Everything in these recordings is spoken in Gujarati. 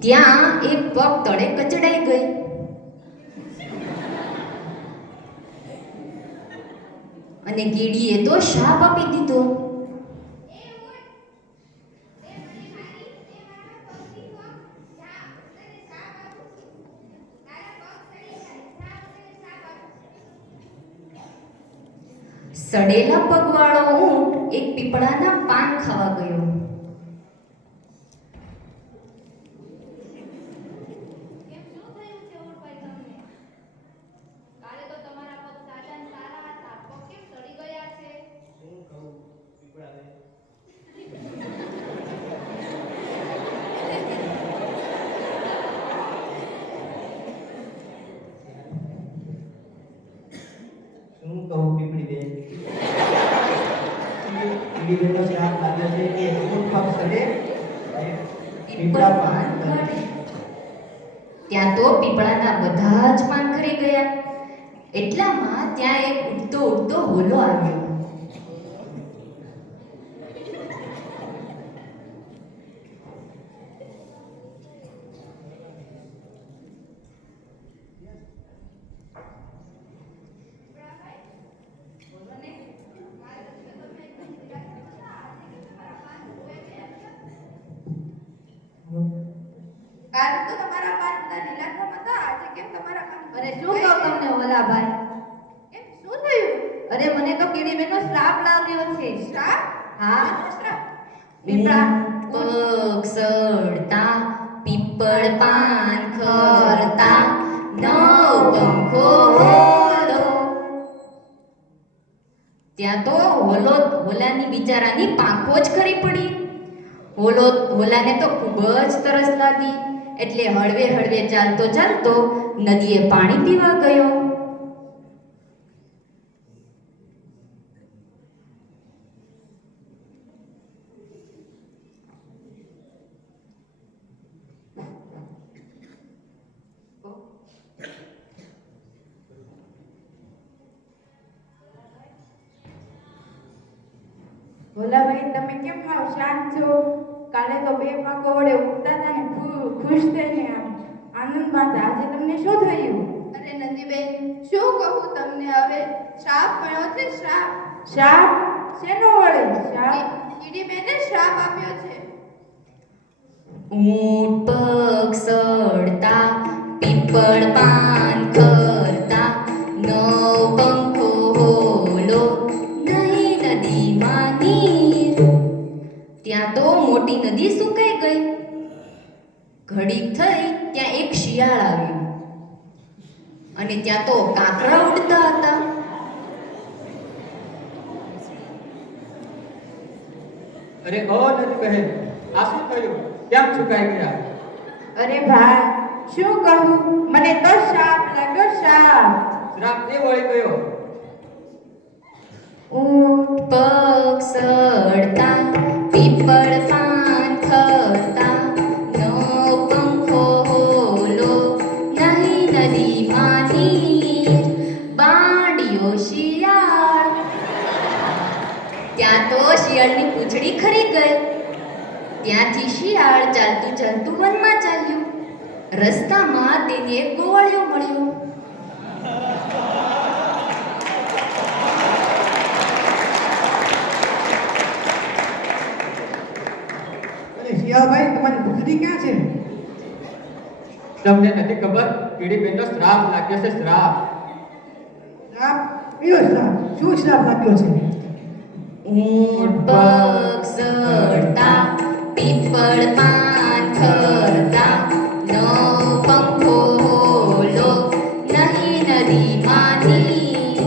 ત્યાં એક પગ તળે કચડાઈ ગઈ. અને કીડીએ તો શાપ આપી દીધો. સડેલા પગવાળો ઊંટ એક પીપળાના પાન ખાવા ગયો કેમ શું થયું છે ઊંટભાઈ તમને કાલે તો તમારા પગ સાચા ને સારા હતા પગ કેમ સડી ગયા છે શું કહું પીપળાને શું કહું પીપળી બેન. પીપળી શ્રાપ લાગ્યો છે કે ઊંટ પગ સડે પીપળા પાન ત્યાં તો પીપળાના બધા જ પાન ખરી ગયા. એટલામાં ત્યાં એક ઉડતો ઉડતો હોલો આવ્યો. કાલે તો તમારા પાન બધા લીલાછમ હતા. આજે કેમ તમારા પાન અરે શું કહું તમને ઓલા ભાઈ કેમ શું થયું? અરે મને તો કીડીબેનનો શ્રાપ લાગ્યો છે. શ્રાપ? હા. શ્રાપ? પીપળા પગ સડતા પીપળ પાન ખરતા નવ પંખો હોલો. ત્યાં તો હોલો હોલાની બિચારાની પાંખો જ ખરી પડી. હોલો હોલાને તો ખૂબ જ તરસ લાગી. એટલે હળવે હળવે ચાલતો ચાલતો નદીએ પાણી પીવા ગયો. ભોલાભાઈ, તમે કેમ હાવ શાંત છો? કાલે તો બે પાકો વડે ઉગતા ખુશ થઈને આનંદ માતા આજે તમને શું થયું? અરે નંદીબેન શું કહું તમને હવે? શ્રાપ મળ્યો છે શ્રાપ. શ્રાપ? શેનો વડે શ્રાપ? બેને શ્રાપ આપ્યો છે. ઊંટ પગ સડતા પીપળ પાન ઘડીક થઈ ત્યાં એક શિયાળ આવ્યું. અને ત્યાં તો કાકરા ઉડતા હતા. અરે ઓ નથી બહેન આ શું થયું? કેમ છુકાઈ ગયા? અરે ભાઈ શું કહું? મને તો શ્રાપ લાગ્યો શ્રાપ શ્રાપ તે વળી ગયો? ત્યાં તો શિયાળની પૂંછડી ખરી ગઈ. ત્યાંથી શિયાળ ચાલતું ચાલતું વનમાં ચાલ્યું. રસ્તામાં તેને એક ગોવાળિયો મળ્યો. અરે શિયાળભાઈ તમારી પૂંછડી ક્યાં છે? તમને નથી ખબર પીડી બેનનો શ્રાપ લાગ્યો છે શ્રાપ. શ્રાપ? કયો શ્રાપ? શું શ્રાપ લાગ્યો છે? ઊંટ પગ સડતા પીપળ પાન ખરતા નો પંખો હોલો નહીં નદીમાં નીર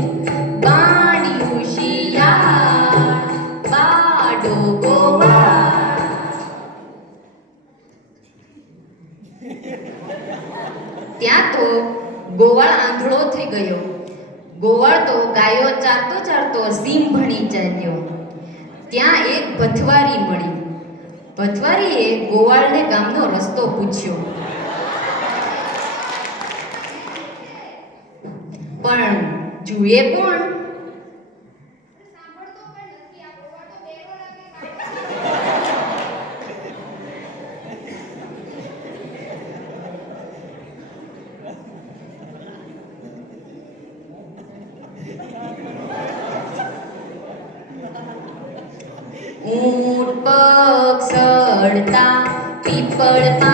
બાણ્યું શિયાળ બાડો ગોવાળ ત્યાં તો ગોવાળ આંધળો થઈ ગયો ગોવાળ તો ગાયો ચારતો ચારતો સીમ ભણી ચાલ્યો ત્યાં એક ભથવારી મળી. ભથવારીએ ગોવાળને ગામનો રસ્તો પૂછ્યો. પણ જુએ કોણ ઊંટ પગ સડતા પીપળ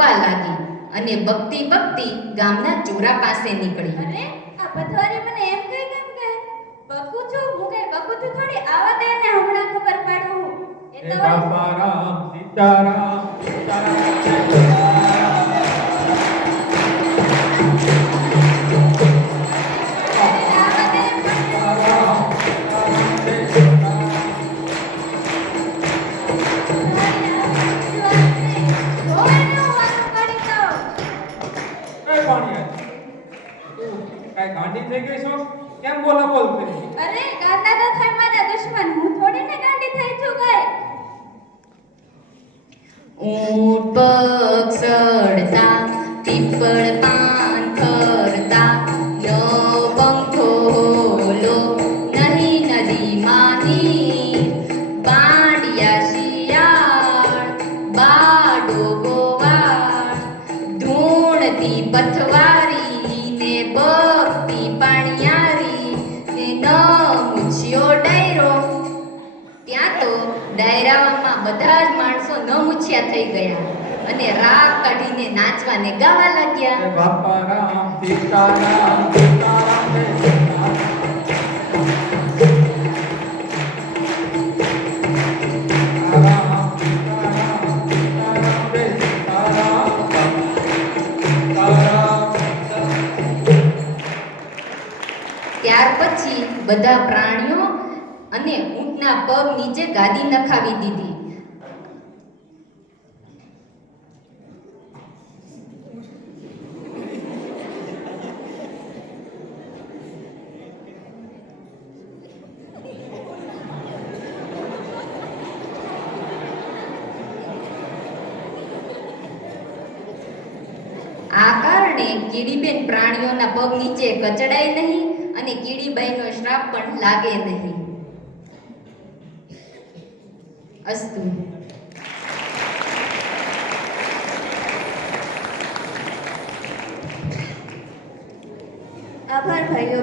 પાણીયારી લાગી અને બકતી બકતી ગામના ચોરા પાસે નીકળી અરે આ પથવારી મને એમ કહી કેમ કે બકુ છું હું કઈ બકુ છું થોડી આવા દે ને હમણાં ખબર પાડું. એ તો રામ સીતારામ સીતારામ ન થઈ ગયા અને રાગ કાઢીને નાચવા ને ગાવા લાગ્યા બાપા રામ સીતારામ. સીતારામ, ત્યાર પછી બધા પ્રાણીઓ અને ઊંટના પગ નીચે ગાદી નખાવી દીધી આ કારણે કીડીબેન પ્રાણીઓના પગ નીચે કચડાય નહીં અને કીડીબાઈનો શ્રાપ પણ લાગે નહીં. અસ્તુ. આભાર ભાઈઓ